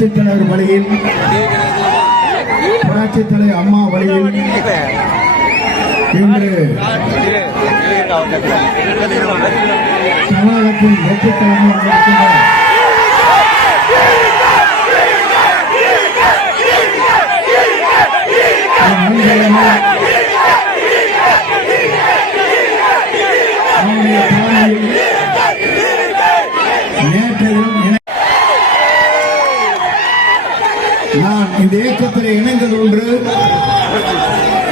புரட்சித் தலைவர் வழியில், புரட்சித் தலைவர் அம்மா வழியில் இன்று தமிழகத்தின் வெற்றி தலைவர் நான் இந்த இயக்கத்தில் இணைந்தது ஒன்று,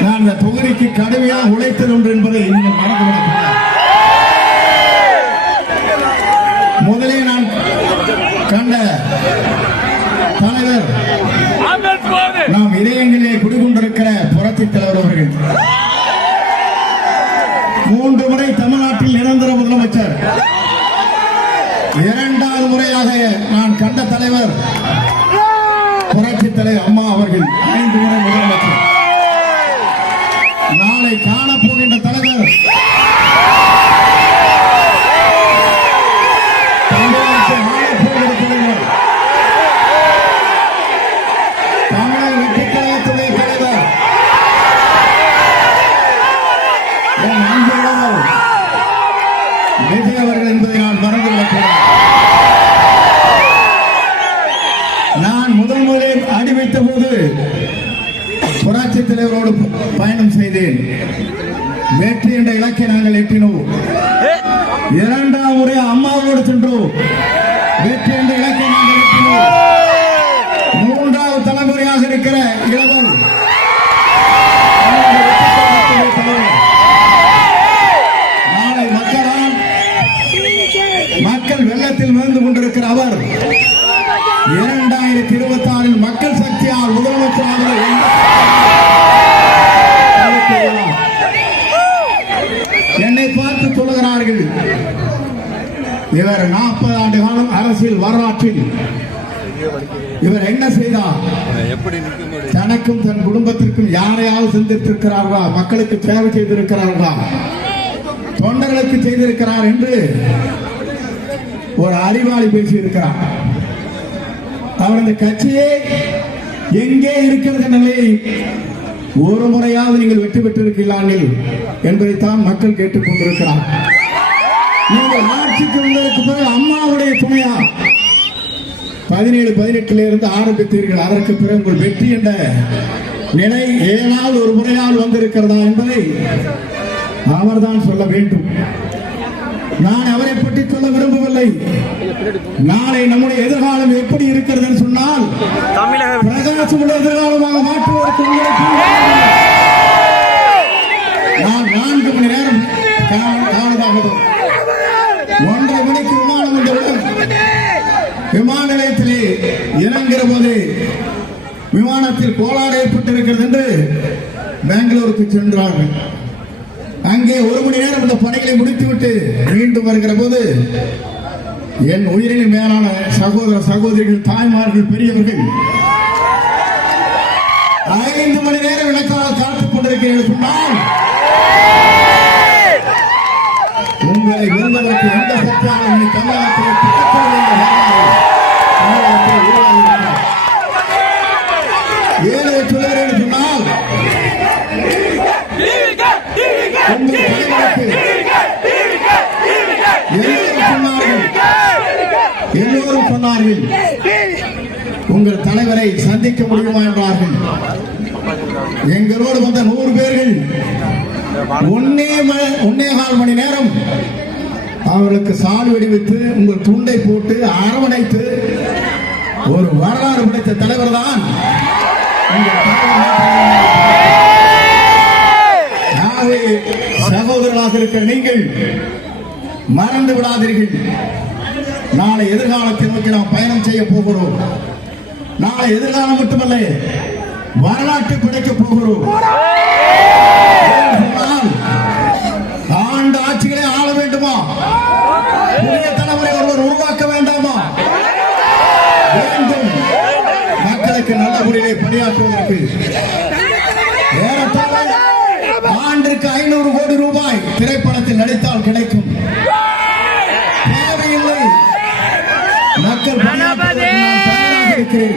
நான் இந்த தொகுதிக்கு கடுமையாக உழைத்தது ஒன்று என்பதை நீங்கள் மறந்துவிடக்கூடாது. முதலே நான் கண்ட தலைவர் நாம் இதயங்களிலே குடிகொண்டிருக்கிற புரட்சித் தலைவர் அவர்கள் 3 முறை தமிழ்நாட்டில் நிரந்தர முதலமைச்சர், 2வது முறையாக நான் கண்ட தலைவர் புரட்சித் தலைவர் அம்மா அவர்கள் 5 முறை முதலமைச்சர். நாளை காணப்போகின்ற தலைவர் தமிழகத்தை ஆளப்போகிற தலைவர், தமிழக வெற்றிக் கழகத்துடைய தலைவர், என் அன்புள்ளவர் விஜய் அவர்கள் என்பதை நான் மறந்துவிடக்கூடாது. நான் முதலில் அடி வைத்த போது புரட்சித் தலைவரோடு பயணம் செய்தேன். வெற்றி என்ற இலக்கை நாங்கள் எட்டினோம். 2வது முறை அம்மாவோடு சென்றோம். வெற்றி என்ற இலக்கை நாங்கள் எட்டினோம். 3வது தலைமுறையாக இருக்கிற இளவல் நாளை மக்கள் வெள்ளத்தில் விழுந்து கொண்டிருக்கிற அவர் 2026 மக்கள் சக்தியால் முதலமைச்சராக என்னை பார்த்து சொல்லுகிறார்கள், இவர் 40 ஆண்டு காலம் அரசியல் வரலாற்றில் இவர் என்ன செய்தார், தனக்கும் தன் குடும்பத்திற்கும் யாரையாவது சிந்தித்திருக்கிறார்களா, மக்களுக்கு சேவை செய்திருக்கிறார்களா, தொண்டர்களுக்கு செய்திருக்கிறார் என்று ஒரு அறிவாளி பேசியிருக்கிறார். அவர் இந்த கட்சியே எங்கே இருக்கிறது நிலையை ஒரு முறையாவது நீங்கள் வெற்றி பெற்றிருக்கிறார்கள் என்பதைத்தான் மக்கள் கேட்டுக் கொண்டிருக்கிறார். நீங்கள் ஆட்சிக்கு வந்ததற்கு பிறகு அம்மாவுடைய துணையா 17-18 இருந்து ஆரம்பித்தீர்கள். அதற்கு பிறகு உங்கள் வெற்றி என்ற நிலை ஏதாவது ஒரு முறையால் வந்திருக்கிறதா என்பதை அவர்தான் சொல்ல வேண்டும். நான் அவரை பற்றி சொல்ல விரும்பவில்லை. நாளை நம்முடைய எதிர்காலம் எப்படி இருக்கிறது சொன்னால் பிரகாசமுள்ள எதிர்காலமாக மாற்றுவதற்கு நான் 4 மணி நேரம் காணதாகவும் 1:30 மணிக்கு விமானம் வந்தவுடன் விமான நிலையத்திலே இறங்குகிற போது விமானத்தில் கோளாறு ஏற்பட்டிருக்கிறது என்று பெங்களூருக்கு சென்றார்கள். அங்கே 1 மணி நேரம் இந்த பணிகளை முடித்துவிட்டு மீண்டும் வருகிற போது என் உயிரின் மேலான சகோதர சகோதரிகள், தாய்மார்கள், பெரியவர்கள் 5 மணி நேரம் எனக்காக காத்துக் கொண்டிருக்கிறீர்கள் சொன்னால் உங்களை விரும்புவதற்கு எந்த சக்தியாலும் தமிழகத்தில் ஏழை சொல்லுகிறேன் சொன்னால் எல்லோரும் சொன்னார்கள் உங்கள் தலைவரை சந்திக்க முடியுமா என்றார்கள். எங்களோடு வந்த 100 பேர்கள் 1.25 மணி நேரம் அவர்களுக்கு சால் வெடிவித்து உங்கள் துண்டை போட்டு அரவணைத்து ஒரு வரலாறு படைத்த தலைவர் தான் சகோதரர்களாக இருக்கிற நீங்கள் மறந்து விடாதீர்கள். நாளை எதிர்காலத்தை நோக்கி நாம் பயணம் செய்ய போகிறோம். நாளை எதிர்காலம் மட்டுமல்ல, வரலாற்றை படைக்க போகிறோம். ஆண்டு ஆட்சிகளை ஆள வேண்டுமா? புதிய தலைமுறை ஒருவர் உருவாக்க வேண்டாமா? வேண்டும். மக்களுக்கு நல்ல முறையிலே பணியாற்றுவதற்கு ஆண்டிற்கு 500 கோடி ரூபாய் திரைப்படத்தில் நடித்தால் கிடைக்கும். தேவையில்லை. மக்கள் கொடுக்கிறேன்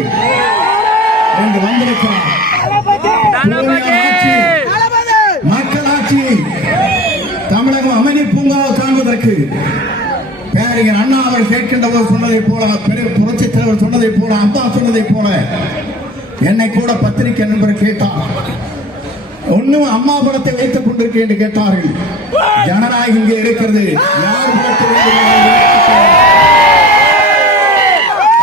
என்று வந்திருக்கிறார். மக்களாட்சி தமிழகம் அமைதி பூங்காவை காண்பதற்கு பேரறிஞர் அண்ணா அவர் கேட்கின்ற போது சொன்னதை போல, புரட்சித் தலைவர் சொன்னதை போல, அம்மா சொன்னதை போல என்னை கூட பத்திரிகை நண்பர் கேட்டார். ஒன்னும் அம்மா படத்தை வைத்துக் கொண்டிருக்கேன் என்று கேட்டார்கள். ஜனநாயகம் இங்கே இருக்கிறது. யார் படத்தை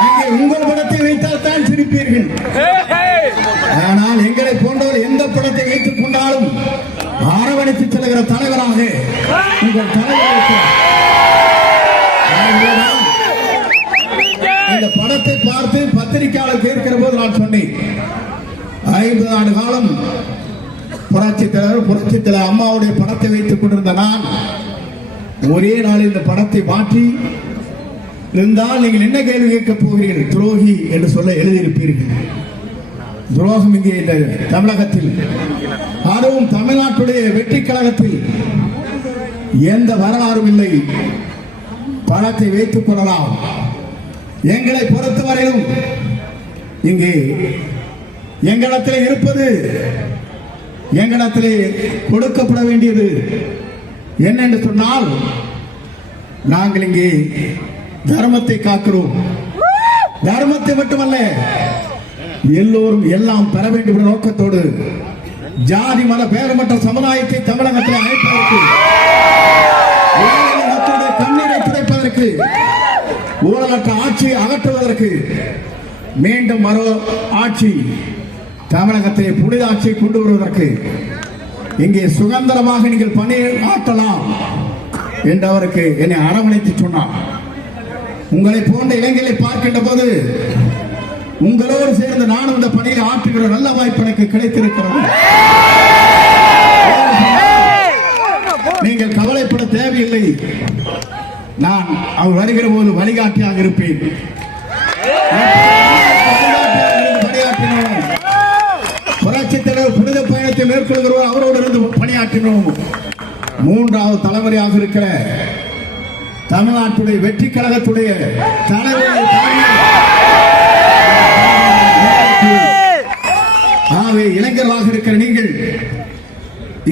அங்கே உங்கள் படத்தை வைத்தால் தான் சிரிப்பீர்கள். ஆனால் எங்களை போன்றவர் எந்த படத்தை வைத்துக் கொண்டாலும் அரவணைத்து செல்கிற தலைவராக உங்கள் தலைவர். இந்த படத்தை பார்த்து பத்திரிகையாளர் கேட்கிற போது நான் சொன்னேன், 50 ஆண்டு காலம் புரட்சித் தலைவர் அம்மாவுடைய படத்தை வைத்துக் கொண்டிருந்த நான் ஒரே நாளில் இந்த படத்தை மாற்றி இருந்தால் நீங்கள் என்ன கேள்வி கேட்கப் போகிறீர்கள்? துரோகி என்று சொல்ல எழுதியிருப்பீர்கள். துரோகம் இங்கே இந்த தமிழகத்தில், அதுவும் தமிழ்நாட்டுடைய வெற்றி கழகத்தில் எந்த வரலாறும் இல்லை. படத்தை வைத்துக் கொள்ளலாம். எங்களை பொறுத்தவரையிலும் இங்கே எங்களிடத்தில் இருப்பது, எங்களிடத்திலே கொடுக்கப்பட வேண்டியது என்னென்று சொன்னால், நாங்கள் இங்கே தர்மத்தை காக்கிறோம். தர்மத்தை மட்டுமல்ல, எல்லோரும் எல்லாம் பெற வேண்டும் என்ற நோக்கத்தோடு ஜாதி மத பேரமற்ற சமுதாயத்தை தமிழகத்தில் அழைப்பதற்கு, கண்ணீரை துடைப்பதற்கு, ஊழலற்ற ஆட்சியை அகற்றுவதற்கு, மீண்டும் மறு ஆட்சி தமிழகத்தை புனித ஆட்சியை கொண்டு வருவதற்கு இங்கே சுதந்திரமாக நீங்கள் பணியை ஆற்றலாம் என்று அவருக்கு என்னை அரவணைத்து சொன்னார். உங்களை போன்ற இளைஞர்களை பார்க்கின்ற போது உங்களோடு சேர்ந்து நானும் இந்த பணியை ஆற்றுகிற நல்ல வாய்ப்பு எனக்கு கிடைத்திருக்கிறது. நீங்கள் கவலைப்பட தேவையில்லை. நான் அவர் வருகிற போது வழிகாட்டியாக இருப்பேன். புரட்சித் தலைவர் புனித பயணத்தை மேற்கொள்கிறவர் அவரோடு இருந்து பணியாற்றினோம். 3வது தலைமுறையாக இருக்கிற தமிழ்நாட்டுடைய வெற்றி கழகத்துடைய தலைவரை இளைஞர்களாக இருக்கிற நீங்கள்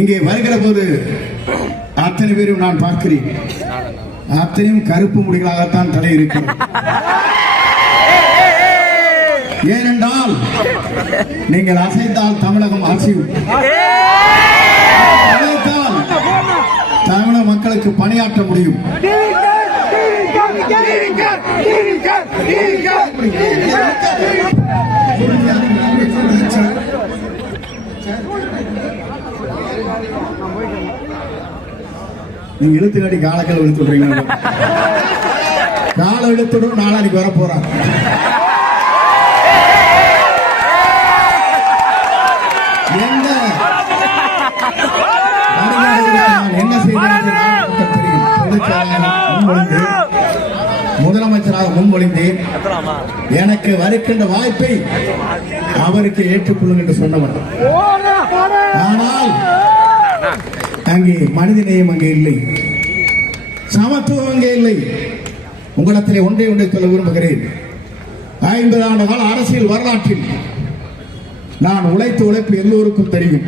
இங்கே வருகிற போது அத்தனை பேரும் நான் பார்க்கிறேன். அத்தனையும் கருப்பு முடிகளாகத்தான் தலை இருக்கிறது. ஏனென்றால் நீங்கள் அசைத்தால் தமிழகம் அசையும். தமிழக மக்களுக்கு பணியாற்ற முடியும். நீங்க இழுத்துக்காடி காலக்கால் இழுத்துடுறீங்க. காலை இழுத்துடும் நாளைக்கு வர போறாங்க. என்ன செய்வது? முதலமைச்சராக முன்மொழிந்தேன். எனக்கு வருகின்ற வாய்ப்பை அவருக்கு ஏற்றுக்கொள்ளும் என்று சொன்னவர். ஆனால் அங்கே மனிதநேயம் அங்கே இல்லை, சமத்துவம் அங்கே இல்லை. உங்களிடத்திலே ஒன்றை சொல்ல விரும்புகிறேன். 50 ஆண்டு கால அரசியல் வரலாற்றில் நான் உழைத்த உழைப்பு எல்லோருக்கும் தெரியும்.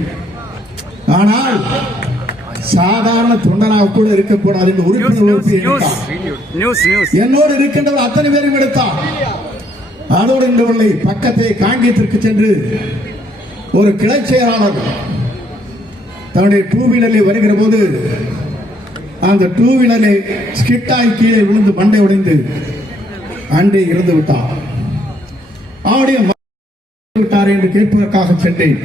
ஆனால் சாதாரண தொண்டனாக கூட இருக்கக்கூடாது என்று உறுப்பினர் என்னோடு இருக்கின்றவர் அத்தனை பேரும் எடுத்தார். அதோடு இந்த பக்கத்தை காங்கியத்திற்கு சென்று ஒரு கிளை செயலாளர் தன்னுடைய 2 வீலரில் வருகிற போது அந்த 2 வீலரில் ஸ்கிட்டாய் கீழே விழுந்து மண்டை உடைந்து அன்றே இறந்து விட்டார். அவருடைய விட்டார் என்று கேட்பதற்காக சென்றேன்.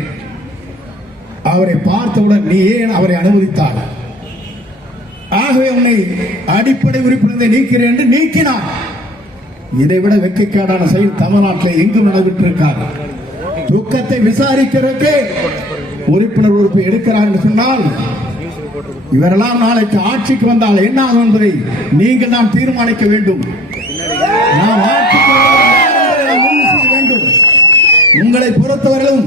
அவரை பார்த்தவுடன் நீ ஏன் அவரை அனுமதித்தார்? ஆகவே உன்னை அடிப்படை உறுப்பினரை நீக்கிறேன் என்று நீக்கினார். இதைவிட வெட்கக்கேடான செயல் தமிழ்நாட்டில் எங்கும் நடைபெற்றிருக்கார். துக்கத்தை விசாரிக்கிறதுக்கு உறுப்பினர் உறுப்பை எடுக்கிறார் என்று சொன்னால் இவரெல்லாம் நாளைக்கு ஆட்சிக்கு வந்தால் என்ன ஆகும் என்பதை நீங்கள் நாம் தீர்மானிக்க வேண்டும். நாம் ஆட்சிக்கு வேண்டும். உங்களை பொறுத்தவரையிலும்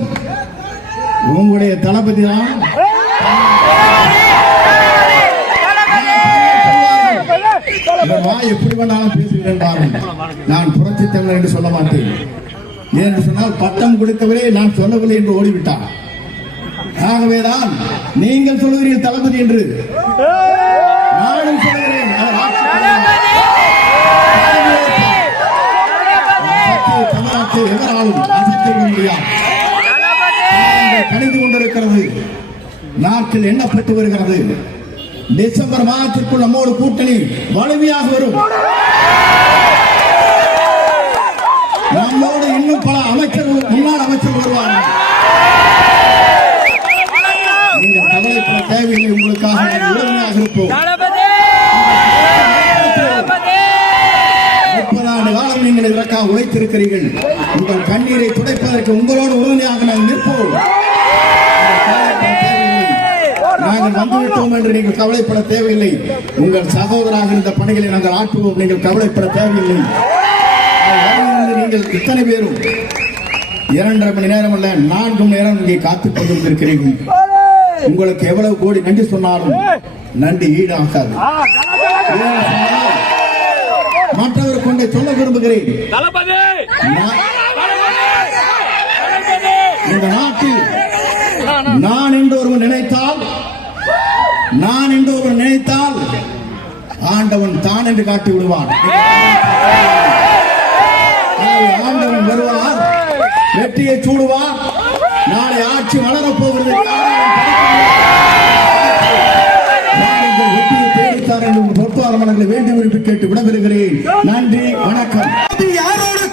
உங்களுடைய தளபதி தான் எப்படி வேண்டாலும் பேசுகிறேன். நான் புரட்சித் தலைவர் என்று சொல்ல மாட்டேன். என்று சொன்னால் பட்டம் கொடுத்தவரே நான் சொல்லவில்லை என்று ஓடிவிட்டார். ஆகவேதான் நீங்கள் சொல்லுகிறீர்கள் தளபதி என்று, நானும் சொல்லுகிறேன் தமிழ்நாட்டை எவராலும் அசைக்க முடியாது. கணிந்து கொண்டிருக்கிறது, நாட்கள் எண்ணப்பட்டு வருகிறது. டிசம்பர் மாதத்திற்குள் நம்மோடு கூட்டணி வலிமையாக வரும். நம்மோடு இன்னும் பல அமைச்சர்கள், முன்னாள் அமைச்சர்கள் வருவார்கள். நீங்கள் கவலைப்பட தேவையில்லை, உங்களுக்காக உறுதுணையாக இருப்போம். 30 ஆண்டு காலம் நீங்கள் இதற்காக உழைத்திருக்கிறீர்கள். உங்கள் கண்ணீரை துடைப்பதற்கு உங்களோடு உறுதுணையாக நாங்கள் நிற்போம். நாங்கள் வந்துவிட்டோம் என்று நீங்கள் கவலைப்பட தேவையில்லை. உங்கள் சகோதராக இருந்த பணிகளை நாங்கள் ஆற்றுவோம், நீங்கள் கவலைப்பட தேவையில்லை. நீங்கள் இத்தனை பேரும் 2.5 மணி நேரம் அல்ல 4 மணி நேரம் இங்கே காத்துக் கொண்டிருக்கிறீர்கள். உங்களுக்கு எவ்வளவு கோடி நன்றி சொன்னாலும் நன்றி ஈடாகாது. மற்றவர் கொண்டே சொல்ல விரும்புகிறேன், இந்த நாட்டில் நான் என்று ஒருவன் நினைத்தால் ஆண்டவன் தான் என்று காட்டி விடுவான். ஆண்டவன் வருவார், வெற்றியை சூடுவார். நாளை ஆட்சி வளரப் போகிறது. வெற்றியை தேடித்தார் என்று பொறுப்பாளர்களை வேண்டி விரும்பி கேட்டு விடைபெறுகிறேன். நன்றி, வணக்கம். யாரோடு